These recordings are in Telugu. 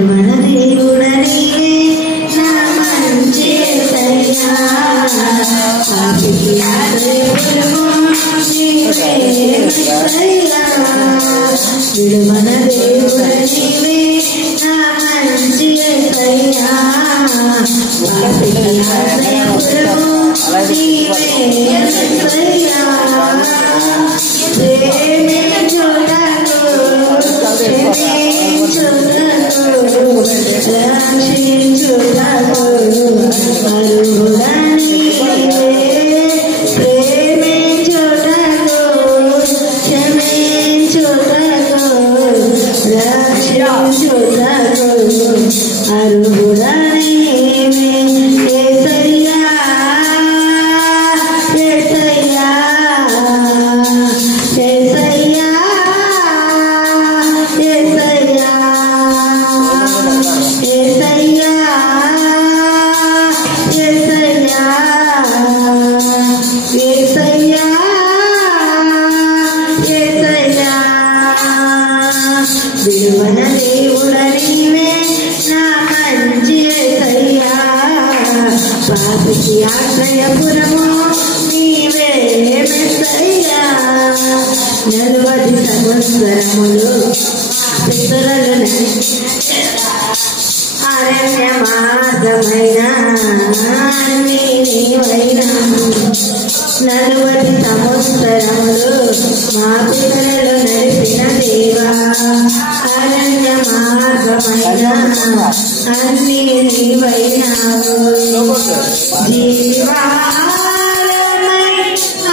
మన దేవుడని నా మంచి యేసయ్యా పాపికి ఆశ్రయపురము నీవే యేసయ్యా మన దేవుడని నా మంచి యేసయ్యా పాపికి ఆశ్రయపురము నీవే యేసయ్యా విడువన దేవుడనివే నా మంచి యేసయ్యా పాపికి ఆశ్రయపురము నీవే యేసయ్యా 40 సంవత్సరములు పితరులను అరణ్య మార్గమైన నీవైనా 40 సంవత్సరములు మా పితరులు నడిపిన దేవా అరణ్య మార్గమైన అన్ని నీవైనావు జీవాలమై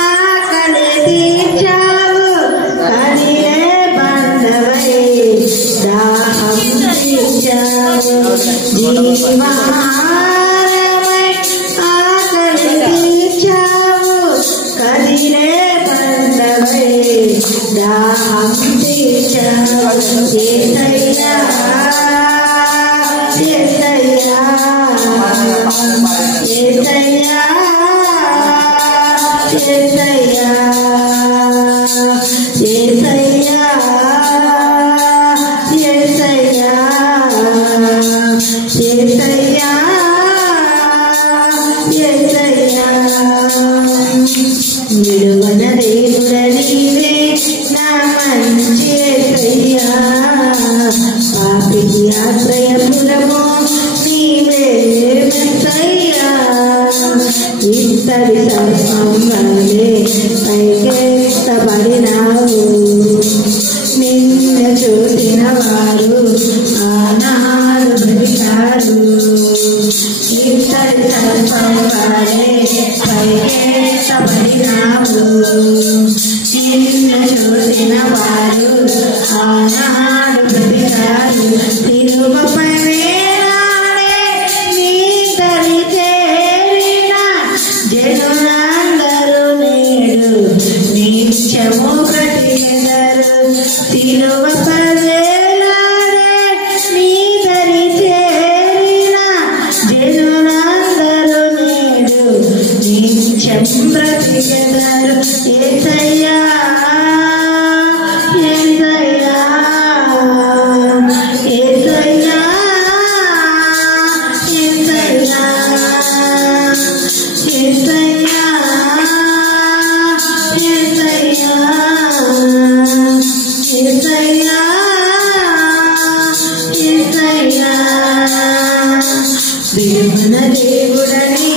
ఆకలి తీర్చావు కదిలే బండవై దాహం తీర్చావు జీవాలమై ఆకలి తీర్చావు కదిలే బండవై దాహం తీర్చావు యేసయ్యా యేసయ్యా యేసయ్యా యేసయ్యా యేసయ్యా యేసయ్యా యేసయ్యా యేసయ్యా విడువన దేవుడనివే నా మంచి యేసయ్యా పాపికి ఆశ్రయపురము నీవే యేసయ్యా ఇత్తడి సర్పం వలె పైకెత్తబడినావు నిన్ను చూసిన వారు ఆనాడు బ్రతికారు ఇత్తడి సర్పం వలె పైకెత్తబడినావు నిన్ను చూసిన వారు ఆనాడు బ్రతికారు తిరుమపై వేలాడే నీ దరి చేరిన జనులందరూ నేడు నిత్యము బ్రతికెదరు తిరుమపై వేలాడే నీ దరి చేరిన జనులందరూ నేడు నిత్యం బ్రతికెదరు యేసయ్యా యేసయ్యా యేసయ్యా యేసయ్యా యేసయ్యా యేసయ్యా యేసయ్యా యేసయ్యా విడువన దేవుడని